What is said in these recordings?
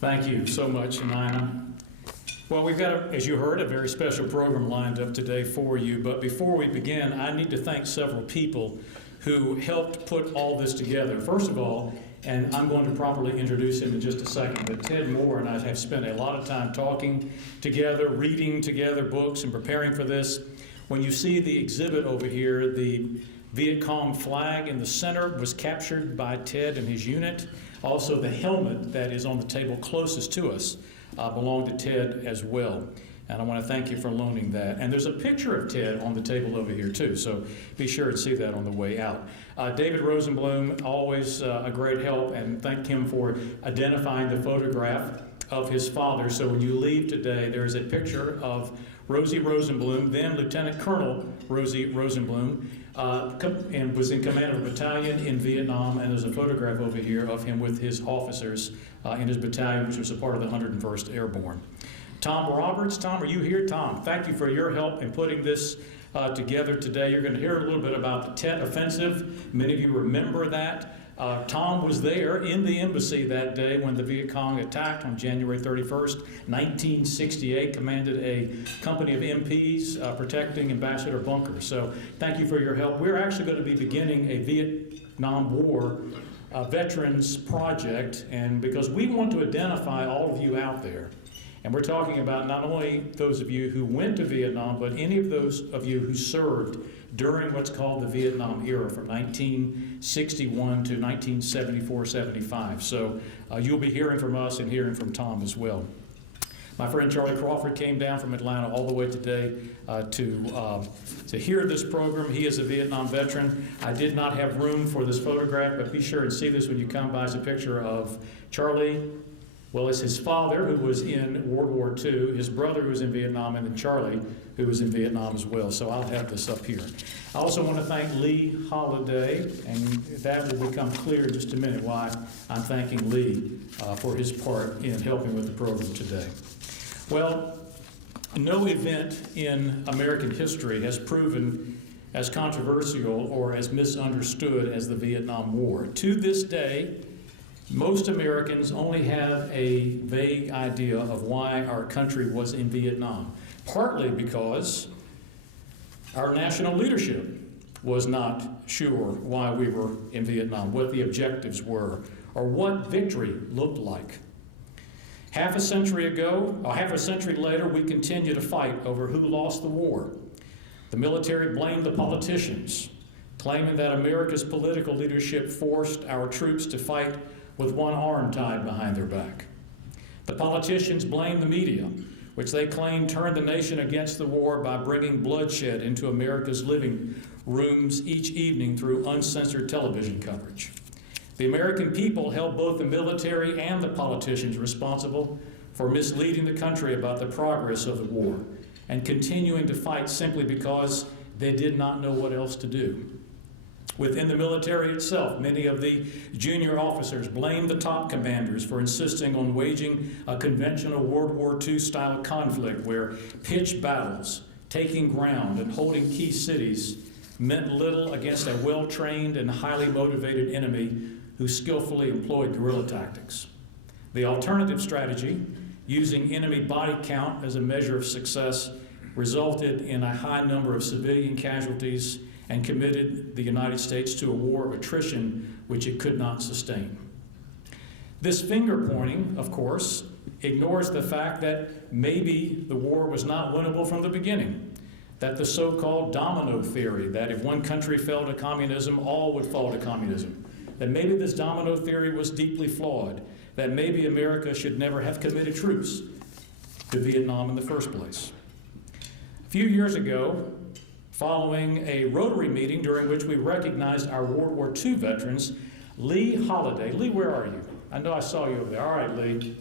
Thank you so much, Nina. Well, we've got, as you heard, a very special program lined up today for you. But before we begin, I need to thank several people who helped put all this together. First of all, and I'm going to properly introduce him in just a second, but Ted Moore and I have spent a lot of time talking together, reading together books, and preparing for this. When you see the exhibit over here, the Viet Cong flag in the center was captured by Ted and his unit. Also, the helmet that is on the table closest to us belonged to Ted as well. And I want to thank you for loaning that. And there's a picture of Ted on the table over here too, so be sure to see that on the way out. David Rosenblum, always a great help, and thank him for identifying the photograph of his father. So when you leave today, there's a picture of Rosie Rosenblum, then Lieutenant Colonel Rosie Rosenblum, and was in command of a battalion in Vietnam, and there's a photograph over here of him with his officers in his battalion, which was a part of the 101st Airborne. Tom Roberts, Tom, are you here? Tom, thank you for your help in putting this together today. You're going to hear a little bit about the Tet Offensive. Many of you remember that. Tom was there in the embassy that day when the Viet Cong attacked on January 31st, 1968, commanded a company of MPs protecting Ambassador Bunker. So thank you for your help. We're actually going to be beginning a Vietnam War veterans project, and because we want to identify all of you out there. And we're talking about not only those of you who went to Vietnam, but any of those of you who served during what's called the Vietnam era from 1961 to 1974-75. So you'll be hearing from us and hearing from Tom as well. My friend Charlie Crawford came down from Atlanta all the way today to hear this program. He is a Vietnam veteran. I did not have room for this photograph, but be sure and see this when you come by. It's a picture of Charlie. Well, it's his father, who was in World War II, his brother, who was in Vietnam, and then Charlie, who was in Vietnam as well. So I'll have this up here. I also want to thank Lee Holliday, and that will become clear in just a minute why I'm thanking Lee for his part in helping with the program today. Well, no event in American history has proven as controversial or as misunderstood as the Vietnam War. To this day, most Americans only have a vague idea of why our country was in Vietnam, partly because our national leadership was not sure why we were in Vietnam, what the objectives were, or what victory looked like. Half a century later, we continue to fight over who lost the war. The military blamed the politicians, claiming that America's political leadership forced our troops to fight with one arm tied behind their back. The politicians blame the media, which they claim turned the nation against the war by bringing bloodshed into America's living rooms each evening through uncensored television coverage. The American people held both the military and the politicians responsible for misleading the country about the progress of the war and continuing to fight simply because they did not know what else to do. Within the military itself, many of the junior officers blamed the top commanders for insisting on waging a conventional World War II style conflict where pitched battles, taking ground, and holding key cities meant little against a well-trained and highly motivated enemy who skillfully employed guerrilla tactics. The alternative strategy, using enemy body count as a measure of success, resulted in a high number of civilian casualties and committed the United States to a war of attrition which it could not sustain. This finger-pointing, of course, ignores the fact that maybe the war was not winnable from the beginning, that the so-called domino theory, that if one country fell to communism, all would fall to communism, that maybe this domino theory was deeply flawed, that maybe America should never have committed troops to Vietnam in the first place. A few years ago, following a Rotary meeting during which we recognized our World War II veterans, Lee Holliday, Lee, where are you? I know I saw you over there. All right, Lee.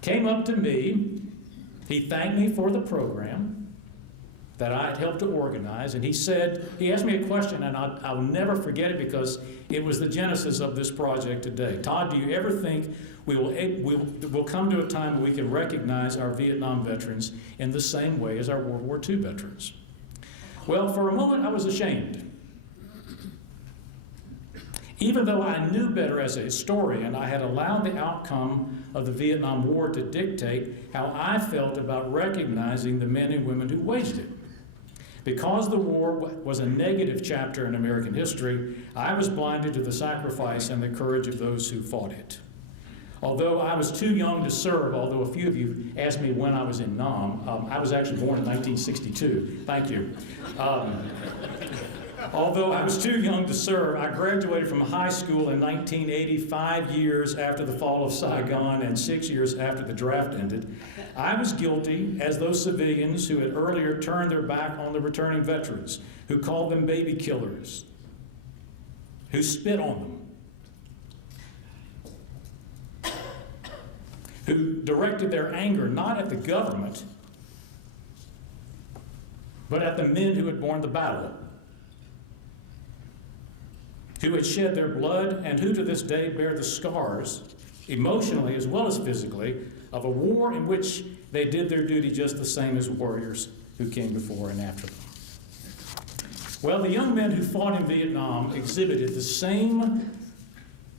Came up to me. He thanked me for the program that I had helped to organize, and he asked me a question, and I'll never forget it because it was the genesis of this project today. Todd, do you ever think we'll come to a time where we can recognize our Vietnam veterans in the same way as our World War II veterans? Well, for a moment, I was ashamed. Even though I knew better as a historian, I had allowed the outcome of the Vietnam War to dictate how I felt about recognizing the men and women who waged it. Because the war was a negative chapter in American history, I was blinded to the sacrifice and the courage of those who fought it. Although I was too young to serve, although a few of you asked me when I was in Nam, I was actually born in 1962. Thank you. Although I was too young to serve, I graduated from high school in 1980, 5 years after the fall of Saigon and 6 years after the draft ended. I was guilty, as those civilians who had earlier turned their back on the returning veterans, who called them baby killers, who spit on them, who directed their anger not at the government, but at the men who had borne the battle, who had shed their blood and who to this day bear the scars, emotionally as well as physically, of a war in which they did their duty just the same as warriors who came before and after them. Well, the young men who fought in Vietnam exhibited the same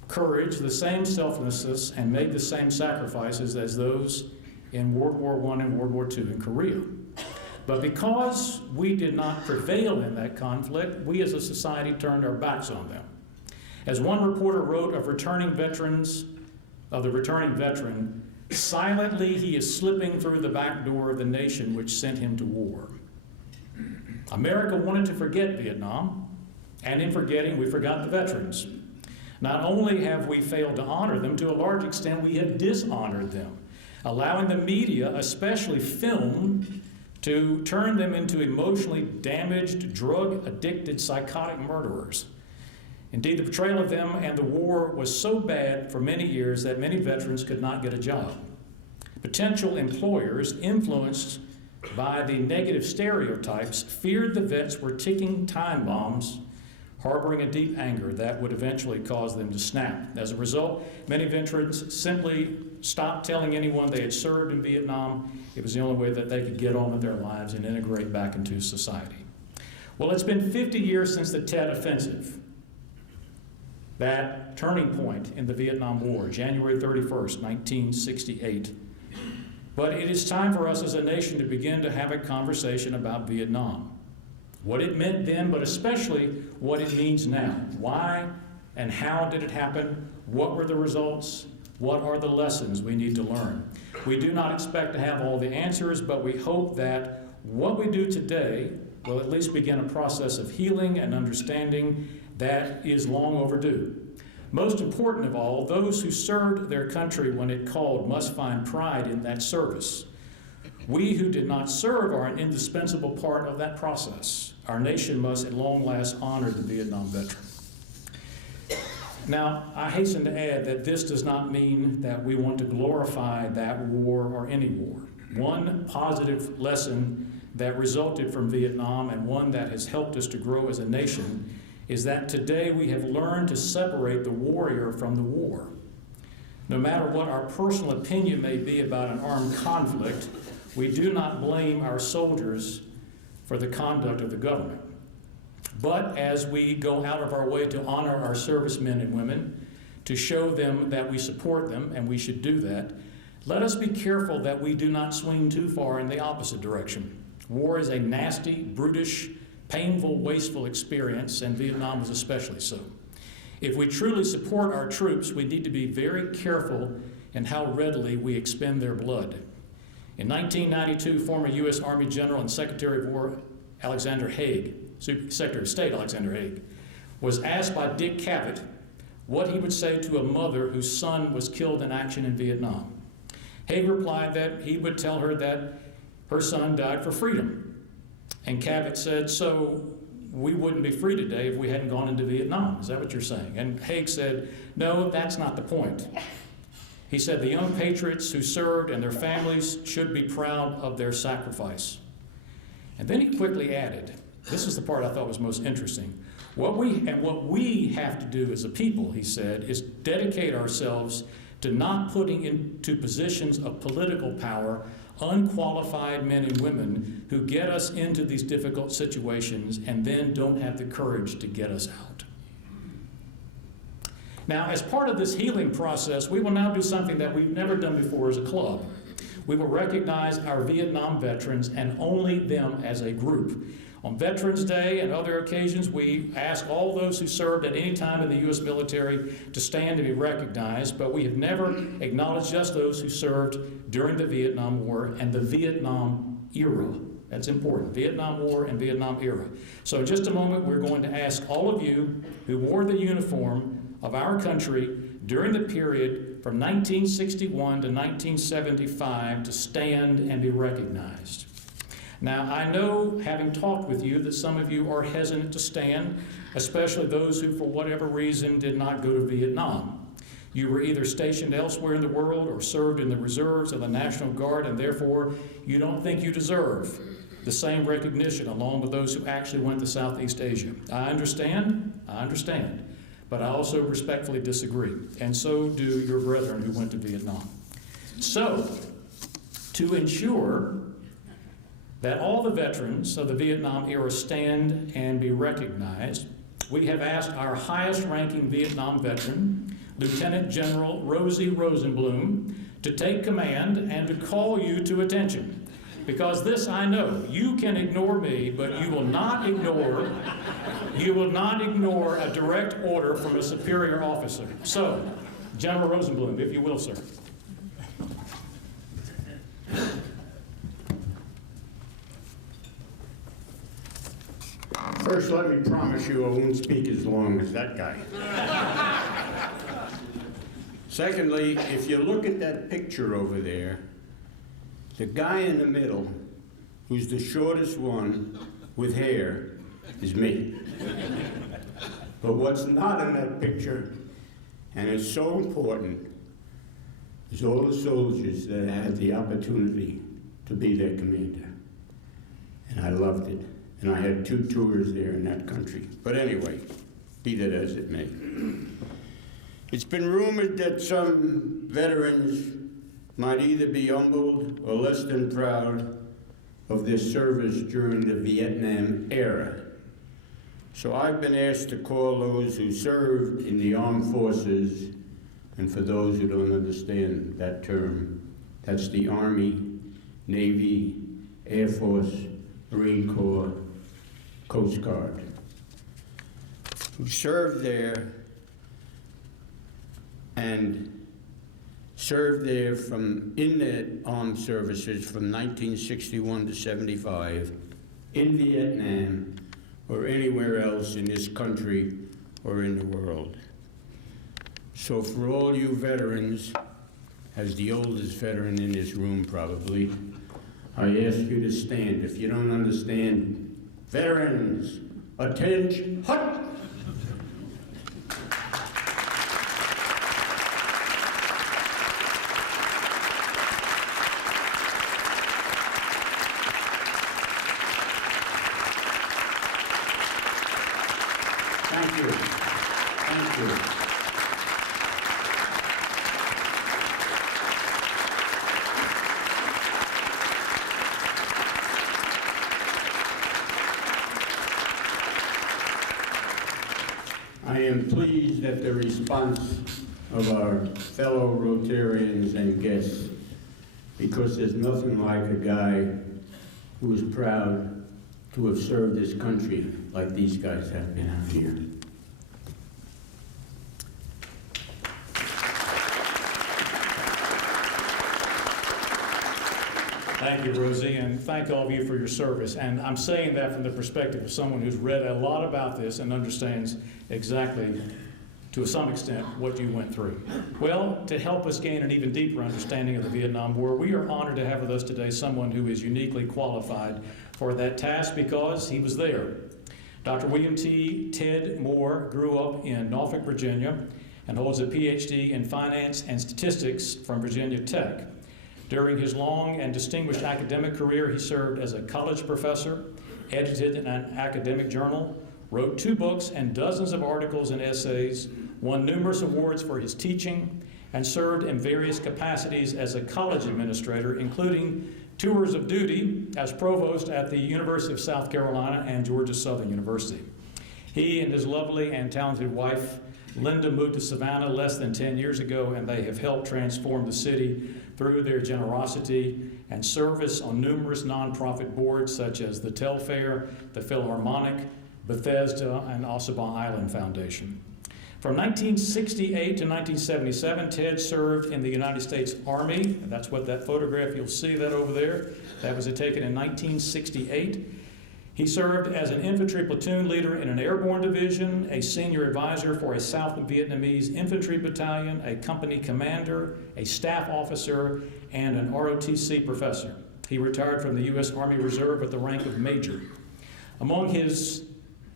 courage, the same selflessness, and made the same sacrifices as those in World War I and World War II in Korea. But because we did not prevail in that conflict, we as a society turned our backs on them. As one reporter wrote of the returning veteran, silently he is slipping through the back door of the nation which sent him to war. America wanted to forget Vietnam, and in forgetting, we forgot the veterans. Not only have we failed to honor them, to a large extent we have dishonored them, allowing the media, especially film, to turn them into emotionally damaged, drug-addicted, psychotic murderers. Indeed, the portrayal of them and the war was so bad for many years that many veterans could not get a job. Potential employers, influenced by the negative stereotypes, feared the vets were ticking time bombs, harboring a deep anger that would eventually cause them to snap. As a result, many veterans simply stopped telling anyone they had served in Vietnam. It was the only way that they could get on with their lives and integrate back into society. Well, it's been 50 years since the Tet Offensive, that turning point in the Vietnam War, January 31st, 1968. But it is time for us as a nation to begin to have a conversation about Vietnam. What it meant then, but especially what it means now. Why and how did it happen? What were the results? What are the lessons we need to learn? We do not expect to have all the answers, but we hope that what we do today will at least begin a process of healing and understanding that is long overdue. Most important of all, those who served their country when it called must find pride in that service. We who did not serve are an indispensable part of that process. Our nation must at long last honor the Vietnam veteran. Now, I hasten to add that this does not mean that we want to glorify that war or any war. One positive lesson that resulted from Vietnam, and one that has helped us to grow as a nation, is that today we have learned to separate the warrior from the war. No matter what our personal opinion may be about an armed conflict, we do not blame our soldiers for the conduct of the government. But as we go out of our way to honor our servicemen and women, to show them that we support them, and we should do that, let us be careful that we do not swing too far in the opposite direction. War is a nasty, brutish, painful, wasteful experience, and Vietnam was especially so. If we truly support our troops, we need to be very careful in how readily we expend their blood. In 1992, former U.S. Army General and Secretary of War Alexander Haig, Secretary of State Alexander Haig, was asked by Dick Cavett what he would say to a mother whose son was killed in action in Vietnam. Haig replied that he would tell her that her son died for freedom. And Cavett said, so we wouldn't be free today if we hadn't gone into Vietnam. Is that what you're saying? And Haig said, no, that's not the point. He said the young patriots who served and their families should be proud of their sacrifice. And then he quickly added, this is the part I thought was most interesting, what we have to do as a people, he said, is dedicate ourselves to not putting into positions of political power unqualified men and women who get us into these difficult situations and then don't have the courage to get us out. Now, as part of this healing process, we will now do something that we've never done before as a club. We will recognize our Vietnam veterans and only them as a group. On Veterans Day and other occasions, we ask all those who served at any time in the U.S. military to stand and be recognized, but we have never acknowledged just those who served during the Vietnam War and the Vietnam era. That's important, Vietnam War and Vietnam era. So in just a moment, we're going to ask all of you who wore the uniform of our country during the period from 1961 to 1975 to stand and be recognized. Now, I know, having talked with you, that some of you are hesitant to stand, especially those who, for whatever reason, did not go to Vietnam. You were either stationed elsewhere in the world or served in the reserves of the National Guard, and therefore you don't think you deserve the same recognition along with those who actually went to Southeast Asia. I understand, but I also respectfully disagree, and so do your brethren who went to Vietnam. So, to ensure that all the veterans of the Vietnam era stand and be recognized, we have asked our highest-ranking Vietnam veteran, Lieutenant General Rosie Rosenblum, to take command and to call you to attention. Because this I know, you can ignore me, but you will not ignore a direct order from a superior officer. So, General Rosenblum, if you will, sir. First, let me promise you I won't speak as long as that guy. Secondly, if you look at that picture over there, the guy in the middle, who's the shortest one with hair, is me. But what's not in that picture, and it's so important, is all the soldiers that had the opportunity to be their commander. And I loved it. And I had 2 tours there in that country. But anyway, be that as it may. It's been rumored that some veterans might either be humbled or less than proud of their service during the Vietnam era. So I've been asked to call those who served in the armed forces, and for those who don't understand that term, that's the Army, Navy, Air Force, Marine Corps, Coast Guard, who served there and served there in the armed services from 1961 to 75 in Vietnam or anywhere else in this country or in the world. So for all you veterans, as the oldest veteran in this room probably, I ask you to stand. If you don't understand, veterans, attention, hut! Thank you. Thank you. I am pleased at the response of our fellow Rotarians and guests, because there's nothing like a guy who is proud to have served this country like these guys have been out here. Thank you, Rosie, and thank all of you for your service. And I'm saying that from the perspective of someone who's read a lot about this and understands exactly, to some extent, what you went through. Well, to help us gain an even deeper understanding of the Vietnam War, we are honored to have with us today someone who is uniquely qualified for that task because he was there. Dr. William T. Ted Moore grew up in Norfolk, Virginia, and holds a PhD in finance and statistics from Virginia Tech. During his long and distinguished academic career, he served as a college professor, edited in an academic journal, wrote 2 books and dozens of articles and essays, won numerous awards for his teaching, and served in various capacities as a college administrator, including tours of duty as provost at the University of South Carolina and Georgia Southern University. He and his lovely and talented wife, Linda moved to Savannah less than 10 years ago, and they have helped transform the city through their generosity and service on numerous nonprofit boards such as the Telfair, the Philharmonic, Bethesda, and Ossabaw Island Foundation. From 1968 to 1977, Ted served in the United States Army. That's what that photograph, you'll see that over there. That was taken in 1968. He served as an infantry platoon leader in an airborne division, a senior advisor for a South Vietnamese infantry battalion, a company commander, a staff officer, and an ROTC professor. He retired from the U.S. Army Reserve with the rank of major. Among his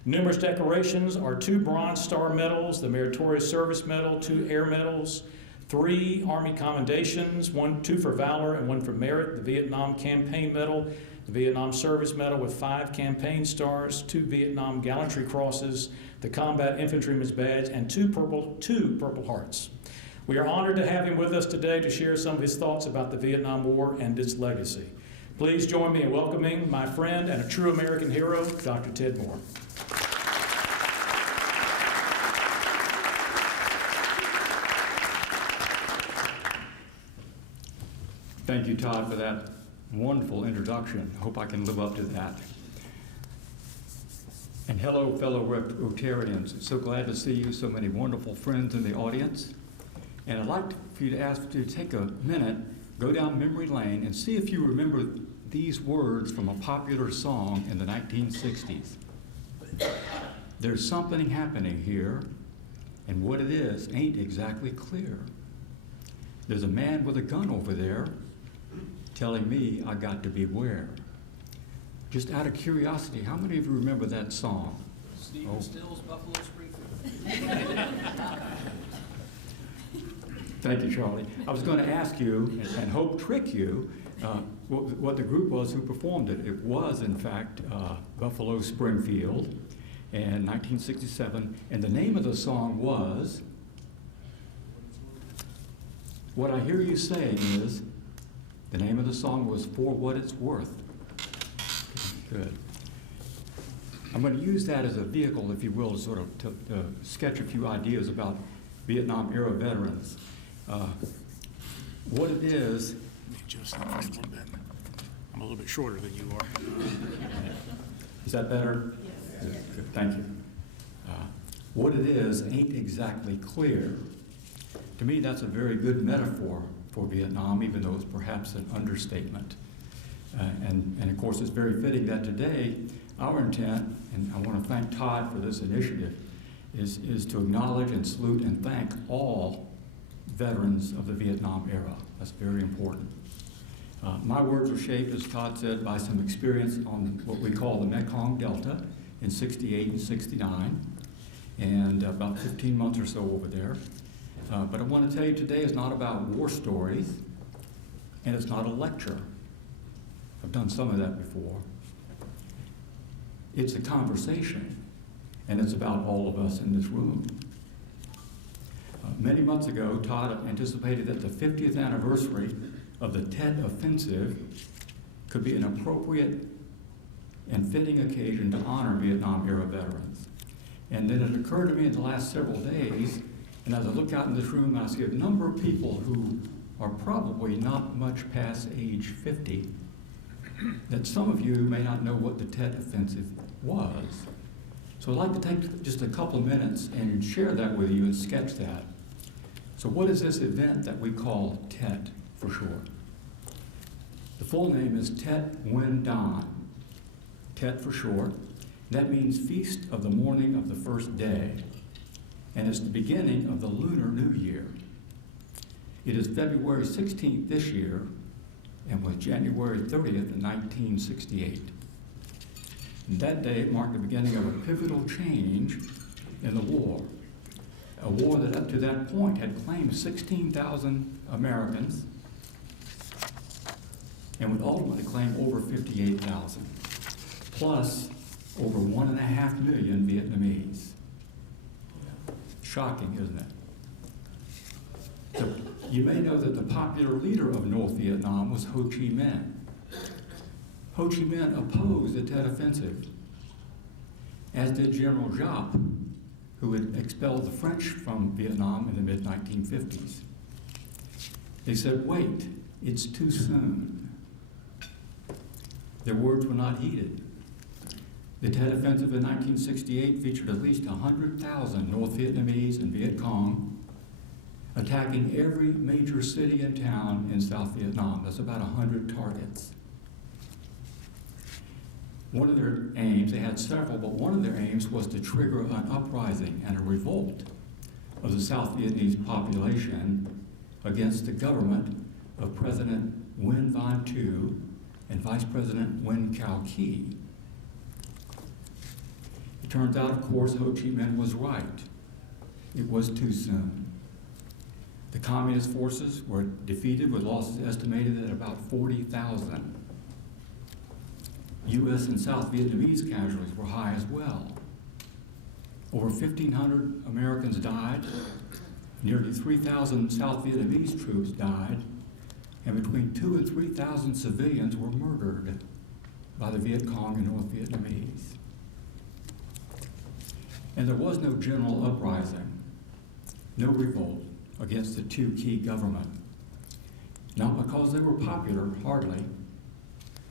numerous decorations are 2 Bronze Star medals, the Meritorious Service Medal, 2 Air Medals, 3 Army commendations, 2 for valor and 1 for merit, the Vietnam Campaign Medal, the Vietnam Service Medal with 5 campaign stars, 2 Vietnam Gallantry Crosses, the Combat Infantryman's Badge, and 2 Purple Hearts. We are honored to have him with us today to share some of his thoughts about the Vietnam War and its legacy. Please join me in welcoming my friend and a true American hero, Dr. Ted Moore. Thank you, Todd, for that wonderful introduction. I hope I can live up to that. And hello, fellow Rotarians. So glad to see you, so many wonderful friends in the audience. And I'd like for you to ask you to take a minute, go down memory lane, and see if you remember these words from a popular song in the 1960s. There's something happening here, and what it is ain't exactly clear. There's a man with a gun over there telling me I got to beware. Just out of curiosity, how many of you remember that song? Stephen Stills, Buffalo Springfield. Thank you, Charlie. I was going to ask you and hope trick you what the group was who performed it. It was, in fact, Buffalo Springfield in 1967, and the name of the song was, what I hear you saying is, the name of the song was For What It's Worth. Good. I'm going to use that as a vehicle, if you will, to sort of to sketch a few ideas about Vietnam-era veterans. What it is... Just a little bit. I'm a little bit shorter than you are. Is that better? Yes. Good. Thank you. What it is ain't exactly clear. To me, that's a very good metaphor for Vietnam, even though it's perhaps an understatement. And of course, it's very fitting that today, our intent, and I want to thank Todd for this initiative, is to acknowledge and salute and thank all veterans of the Vietnam era. That's very important. My words were shaped, as Todd said, by some experience on what we call the Mekong Delta in 68 and 69, and about 15 months or so over there. But I want to tell you today is not about war stories, and it's not a lecture. I've done some of that before. It's a conversation, and it's about all of us in this room. Many months ago, Todd anticipated that the 50th anniversary of the Tet Offensive could be an appropriate and fitting occasion to honor Vietnam-era veterans. And then it occurred to me in the last several days, and as I look out in this room, I see a number of people who are probably not much past age 50, that some of you may not know what the Tet Offensive was. So I'd like to take just a couple of minutes and share that with you and sketch that. So what is this event that we call Tet for short? The full name is Tet Nguyen Dan. Tet for short. That means Feast of the Morning of the First Day. And it's the beginning of the Lunar New Year. It is February 16th this year, and was January 30th in 1968. And that day marked the beginning of a pivotal change in the war. A war that up to that point had claimed 16,000 Americans and would ultimately claim over 58,000, plus over 1.5 million Vietnamese. Shocking, isn't it? So you may know that the popular leader of North Vietnam was Ho Chi Minh. Ho Chi Minh opposed the Tet Offensive, as did General Giap, who had expelled the French from Vietnam in the mid-1950s. They said, "Wait, it's too soon." Their words were not heeded. The Tet Offensive in 1968 featured at least 100,000 North Vietnamese and Viet Cong attacking every major city and town in South Vietnam. That's about 100 targets. One of their aims, they had several, but one of their aims was to trigger an uprising and a revolt of the South Vietnamese population against the government of President Nguyen Van Thu and Vice President Nguyen Cao Ky. It turns out, of course, Ho Chi Minh was right. It was too soon. The communist forces were defeated with losses estimated at about 40,000. U.S. and South Vietnamese casualties were high as well. Over 1,500 Americans died, nearly 3,000 South Vietnamese troops died, and between 2,000 and 3,000 civilians were murdered by the Viet Cong and North Vietnamese. And there was no general uprising, no revolt against the two key government. Not because they were popular, hardly,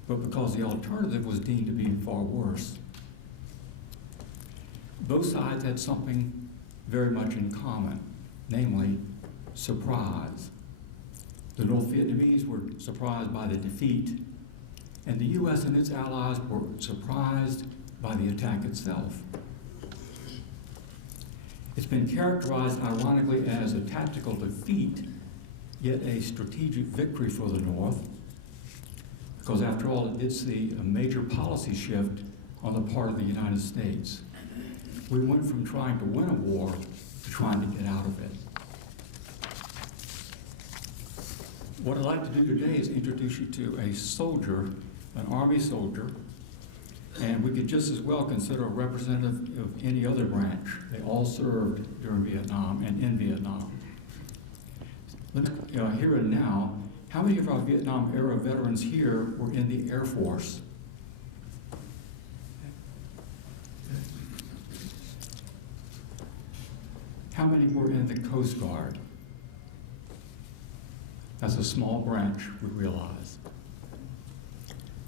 but because the alternative was deemed to be far worse. Both sides had something very much in common, namely surprise. The North Vietnamese were surprised by the defeat, and the U.S. and its allies were surprised by the attack itself. It's been characterized, ironically, as a tactical defeat, yet a strategic victory for the North, because after all, it did see a major policy shift on the part of the United States. We went from trying to win a war to trying to get out of it. What I'd like to do today is introduce you to a soldier, an Army soldier, and we could just as well consider a representative of any other branch. They all served during Vietnam and in Vietnam. Here and now, how many of our Vietnam-era veterans here were in the Air Force? How many were in the Coast Guard? That's a small branch, we realize.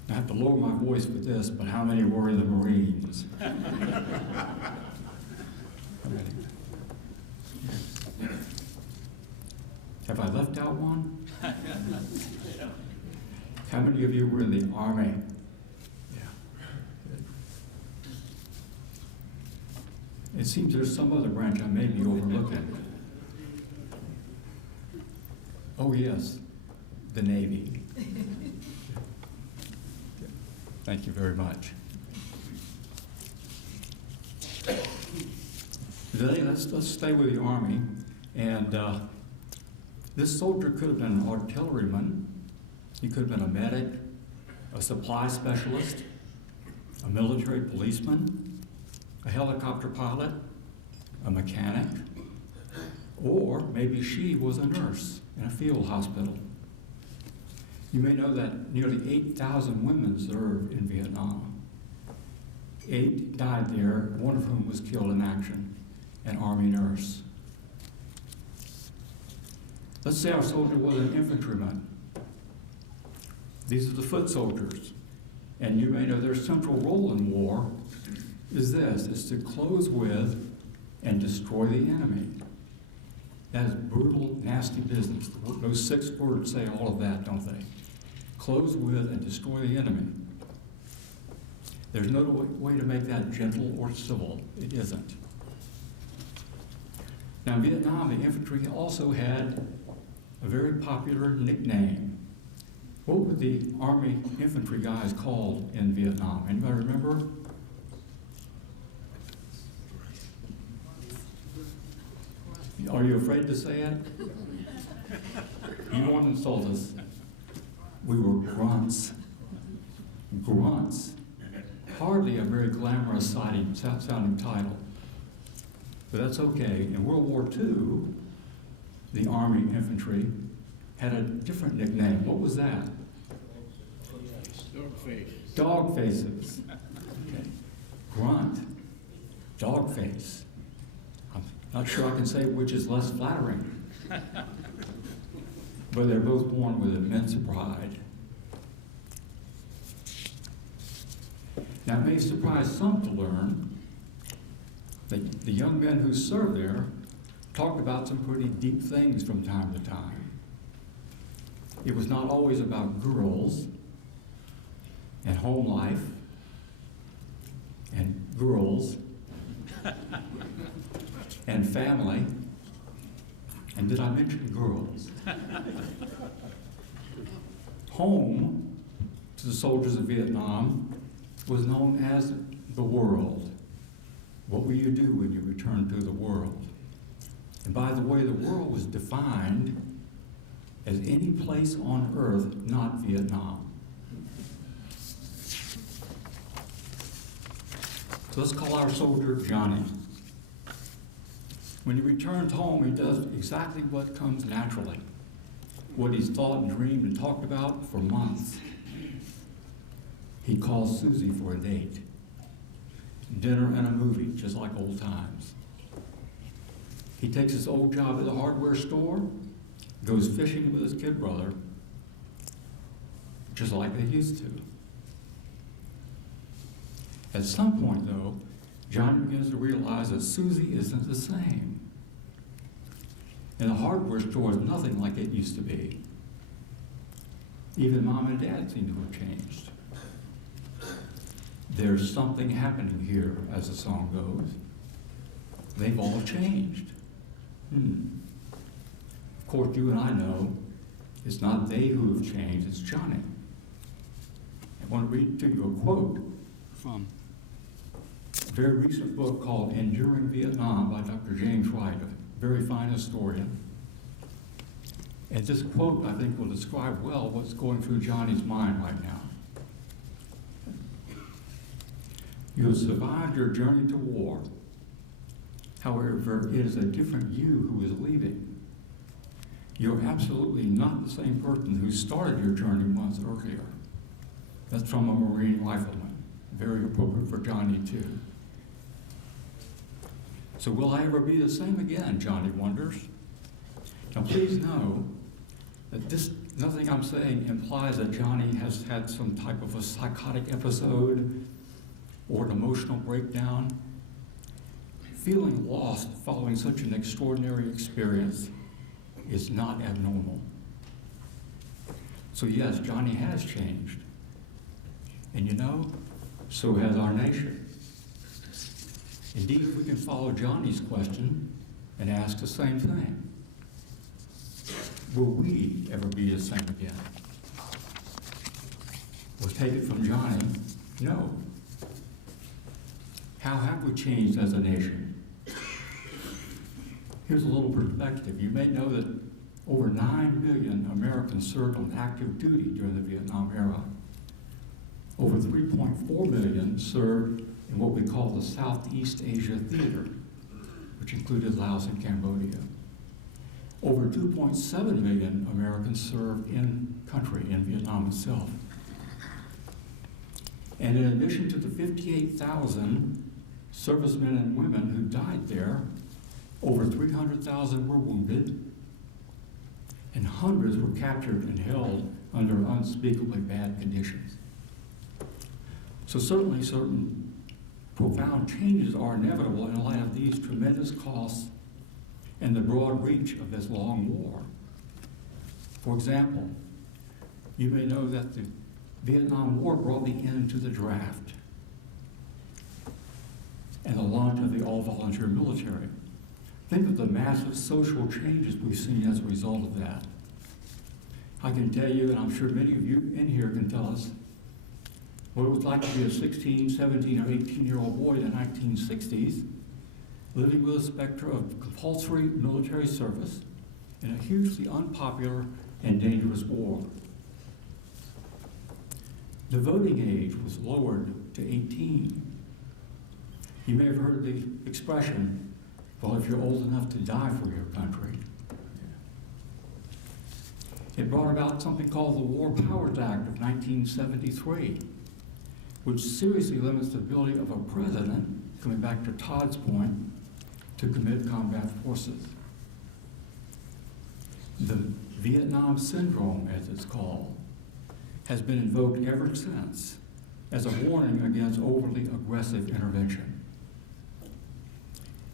I have to lower my voice for this, but how many were in the Marines? Have I left out one? How many of you were in the Army? Yeah. It seems there's some other branch I may be overlooking. Oh yes, the Navy. Thank you very much. Today, let's stay with the Army. And this soldier could have been an artilleryman. He could have been a medic, a supply specialist, a military policeman, a helicopter pilot, a mechanic, or maybe she was a nurse in a field hospital. You may know that nearly 8,000 women served in Vietnam. 8 died there, one of whom was killed in action, an Army nurse. Let's say our soldier was an infantryman. These are the foot soldiers. And you may know their central role in war is to close with and destroy the enemy. That is brutal, nasty business. Those 6 words say all of that, don't they? Close with and destroy the enemy. There's no way to make that gentle or civil. It isn't. Now in Vietnam, the infantry also had a very popular nickname. What were the Army infantry guys called in Vietnam? Anybody remember? Are you afraid to say it? You won't insult us. We were grunts. Grunts. Hardly a very glamorous sounding title. But that's okay. In World War II, the Army infantry had a different nickname. What was that? Dog face. Dog faces. Okay. Grunt. Dog face. Not sure I can say which is less flattering. But they're both born with immense pride. Now, it may surprise some to learn that the young men who served there talked about some pretty deep things from time to time. It was not always about girls and home life and girls and family. And did I mention girls? Home, to the soldiers of Vietnam, was known as the world. What will you do when you return to the world? And by the way, the world was defined as any place on earth not Vietnam. So let's call our soldier Johnny. When he returns home, he does exactly what comes naturally, what he's thought and dreamed and talked about for months. He calls Susie for a date, dinner and a movie, just like old times. He takes his old job at the hardware store, goes fishing with his kid brother, just like they used to. At some point, though, Johnny begins to realize that Susie isn't the same. And the hardware store is nothing like it used to be. Even Mom and Dad seem to have changed. There's something happening here, as the song goes. They've all changed. Of course, you and I know it's not they who have changed, it's Johnny. I want to read to you a quote from a very recent book called Enduring Vietnam by Dr. James Wright, a very fine historian. And this quote, I think, will describe well what's going through Johnny's mind right now. You have survived your journey to war. However, it is a different you who is leaving. You're absolutely not the same person who started your journey months earlier. That's from a Marine rifleman. Very appropriate for Johnny, too. So will I ever be the same again, Johnny wonders. Now please know that nothing I'm saying implies that Johnny has had some type of a psychotic episode or an emotional breakdown. Feeling lost following such an extraordinary experience is not abnormal. So yes, Johnny has changed. And you know, so has our nation. Indeed, if we can follow Johnny's question and ask the same thing. Will we ever be the same again? We'll take it from Johnny, no. How have we changed as a nation? Here's a little perspective. You may know that over 9 million Americans served on active duty during the Vietnam era. Over 3.4 million served in what we call the Southeast Asia Theater, which included Laos and Cambodia. Over 2.7 million Americans served in country, in Vietnam itself. And in addition to the 58,000 servicemen and women who died there, over 300,000 were wounded, and hundreds were captured and held under unspeakably bad conditions. So certainly certain profound changes are inevitable in light of these tremendous costs and the broad reach of this long war. For example, you may know that the Vietnam War brought the end to the draft and the launch of the all-volunteer military. Think of the massive social changes we've seen as a result of that. I can tell you, and I'm sure many of you in here can tell us, what it was like to be a 16, 17, or 18-year-old boy in the 1960s, living with a specter of compulsory military service in a hugely unpopular and dangerous war. The voting age was lowered to 18. You may have heard the expression, well, if you're old enough to die for your country. It brought about something called the War Powers Act of 1973, which seriously limits the ability of a president, coming back to Todd's point, to commit combat forces. The Vietnam Syndrome, as it's called, has been invoked ever since as a warning against overly aggressive intervention.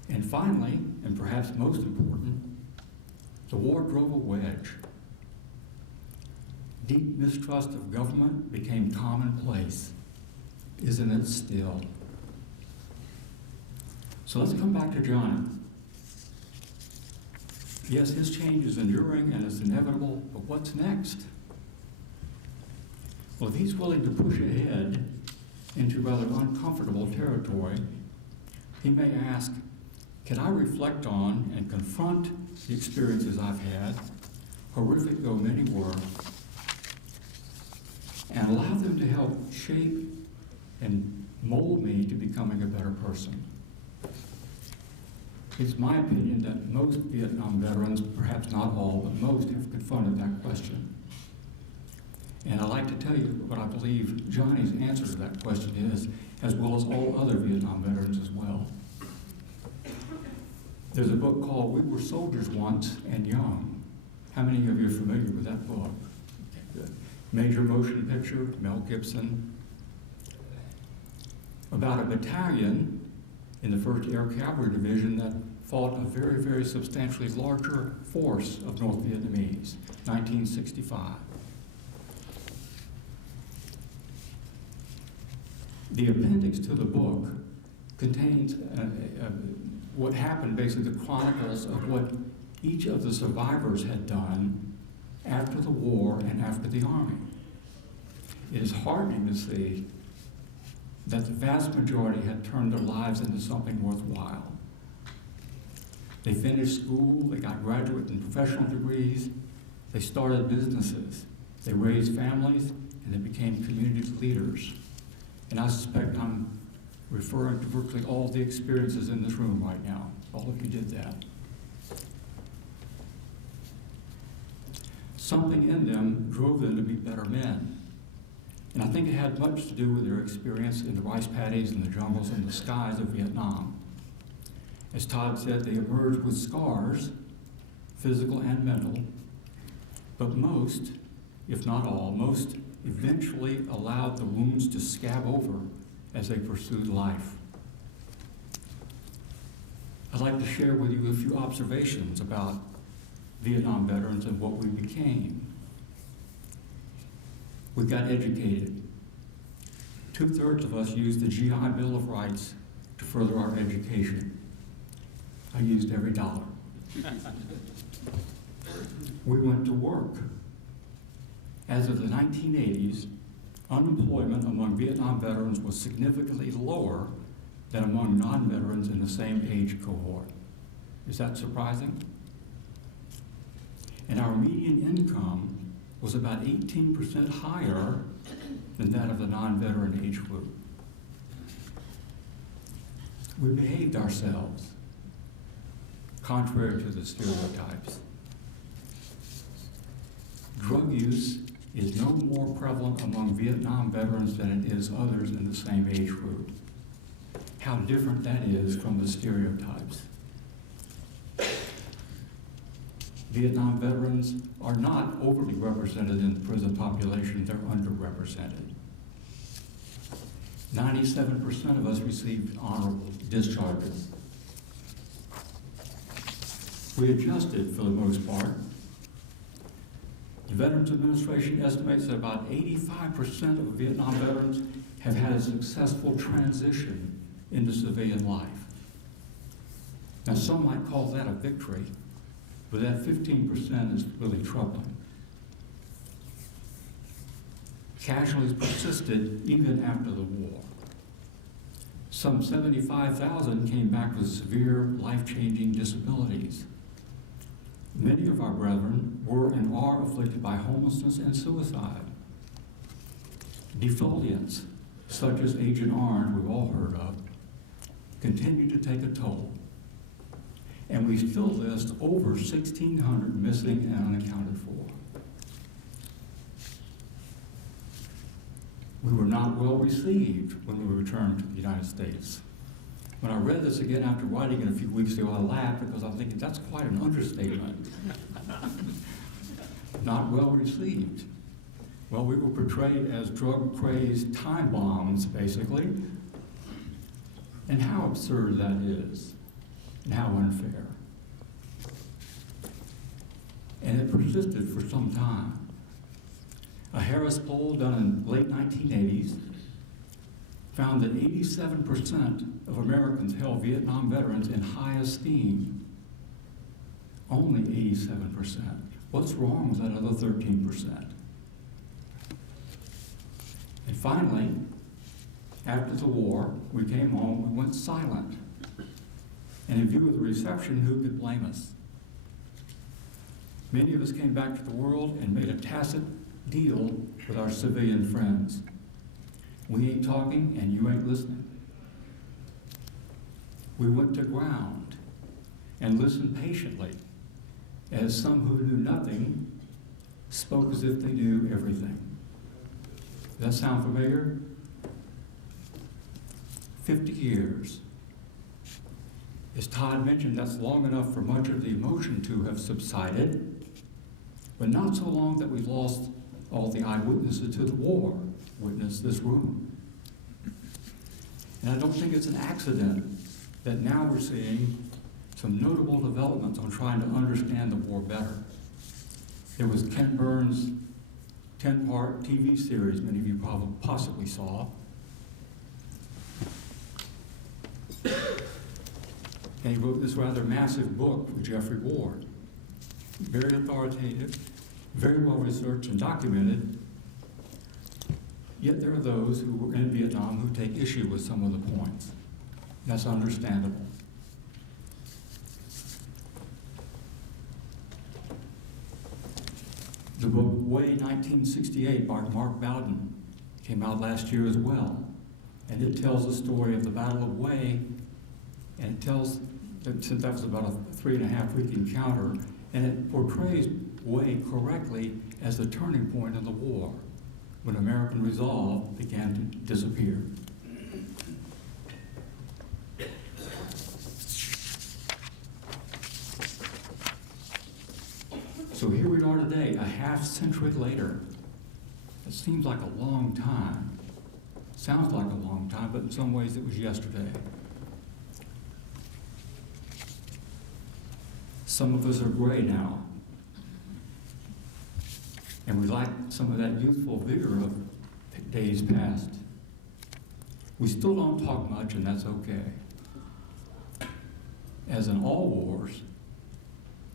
And finally, and perhaps most important, the war drove a wedge. Deep mistrust of government became commonplace. Isn't it still? So let's come back to Johnny. Yes, his change is enduring and is inevitable, but what's next? Well, if he's willing to push ahead into rather uncomfortable territory, he may ask, can I reflect on and confront the experiences I've had, horrific though many were, and allow them to help shape and mold me to becoming a better person? It's my opinion that most Vietnam veterans, perhaps not all, but most, have confronted that question. And I'd like to tell you what I believe Johnny's answer to that question is, as well as all other Vietnam veterans as well. There's a book called We Were Soldiers Once and Young. How many of you are familiar with that book? Good. Major motion picture, Mel Gibson. About a battalion in the 1st Air Cavalry Division that fought a very, very substantially larger force of North Vietnamese, 1965. The appendix to the book contains what happened, basically the chronicles of what each of the survivors had done after the war and after the Army. It is heartening to see that the vast majority had turned their lives into something worthwhile. They finished school, they got graduate and professional degrees, they started businesses, they raised families, and they became community leaders. And I suspect I'm referring to virtually all the experiences in this room right now. All of you did that. Something in them drove them to be better men. And I think it had much to do with their experience in the rice paddies and the jungles and the skies of Vietnam. As Todd said, they emerged with scars, physical and mental, but most, if not all, most eventually allowed the wounds to scab over as they pursued life. I'd like to share with you a few observations about Vietnam veterans and what we became. We got educated. 2/3 of us used the GI Bill of Rights to further our education. I used every dollar. We went to work. As of the 1980s, unemployment among Vietnam veterans was significantly lower than among non-veterans in the same age cohort. Is that surprising? And our median income was about 18% higher than that of the non-veteran age group. We behaved ourselves, contrary to the stereotypes. Drug use is no more prevalent among Vietnam veterans than it is others in the same age group. How different that is from the stereotypes. Vietnam veterans are not overly represented in the prison population, they're underrepresented. 97% of us received honorable discharges. We adjusted for the most part. The Veterans Administration estimates that about 85% of Vietnam veterans have had a successful transition into civilian life. Now, some might call that a victory, but that 15% is really troubling. Casualties persisted even after the war. Some 75,000 came back with severe, life-changing disabilities. Many of our brethren were and are afflicted by homelessness and suicide. Defoliants, such as Agent Orange, we've all heard of, continue to take a toll. And we still list over 1,600 missing and unaccounted for. We were not well received when we returned to the United States. When I read this again after writing it a few weeks ago, I laughed because I'm thinking that's quite an understatement. Not well received. Well, we were portrayed as drug-crazed time bombs, basically. And how absurd that is, and how unfair. And it persisted for some time. A Harris poll done in late 1980s found that 87% of Americans held Vietnam veterans in high esteem. Only 87%. What's wrong with that other 13%? And finally, after the war, we came home, we went silent. And in view of the reception, who could blame us? Many of us came back to the world and made a tacit deal with our civilian friends. We ain't talking and you ain't listening. We went to ground and listened patiently as some who knew nothing spoke as if they knew everything. Does that sound familiar? 50 years. As Todd mentioned, that's long enough for much of the emotion to have subsided, but not so long that we've lost all the eyewitnesses to the war, witness this room. And I don't think it's an accident that now we're seeing some notable developments on trying to understand the war better. There was Ken Burns' 10-part TV series many of you probably possibly saw. And he wrote this rather massive book with Jeffrey Ward. Very authoritative, very well researched and documented. Yet there are those who were in Vietnam who take issue with some of the points. That's understandable. The book Way 1968 by Mark Bowden came out last year as well. And it tells the story of the Battle of Way, and it tells, since that was about a 3.5-week encounter, and it portrays Way correctly as the turning point in the war, when American resolve began to disappear. So here we are today, a half-century later. It seems like a long time. Sounds like a long time, but in some ways it was yesterday. Some of us are gray now. And we lack some of that youthful vigor of days past. We still don't talk much, and that's okay. As in all wars,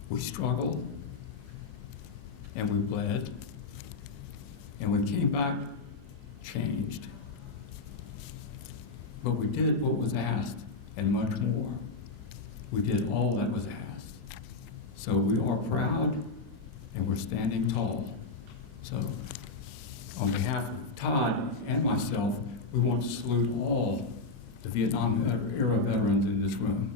we struggled, and we bled, and we came back changed. But we did what was asked, and much more. We did all that was asked. So we are proud, and we're standing tall. So, on behalf of Todd and myself, we want to salute all the Vietnam era veterans in this room.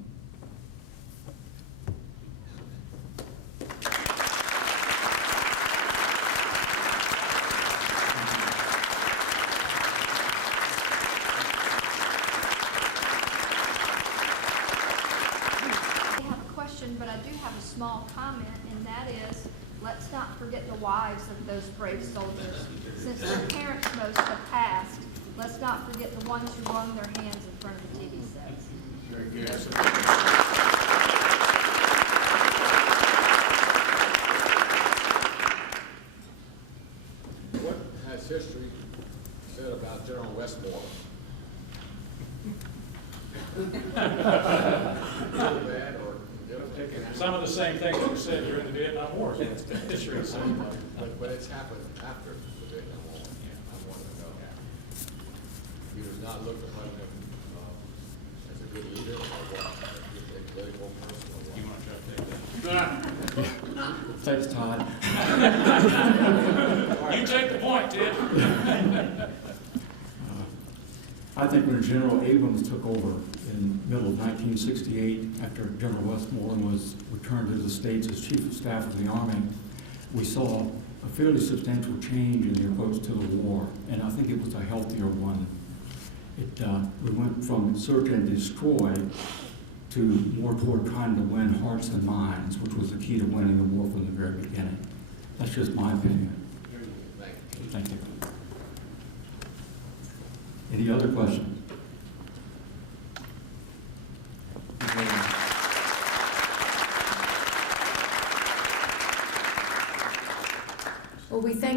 But I do have a small comment, and that is, let's not forget the wives of those brave soldiers. Since their parents most have passed, let's not forget the ones who wrung their hands in front of the TV sets. Very good. What has history said about General Westmore? Good, bad, or Some of the same things were said during the Vietnam War. History. but it's happened after the Vietnam War. I want to know. He does not look upon him as a good leader, or what? A political person, or what? You want to try to take that? Thanks, Todd. You take the point, Ted. I think when General Abrams took over in the middle of 1968, after General Westmoreland was returned to the States as Chief of Staff of the Army, we saw a fairly substantial change in the approach to the war, and I think it was a healthier one. We went from search and destroy to more toward trying to win hearts and minds, which was the key to winning the war from the very beginning. That's just my opinion. Thank you. Any other questions? Well, we thank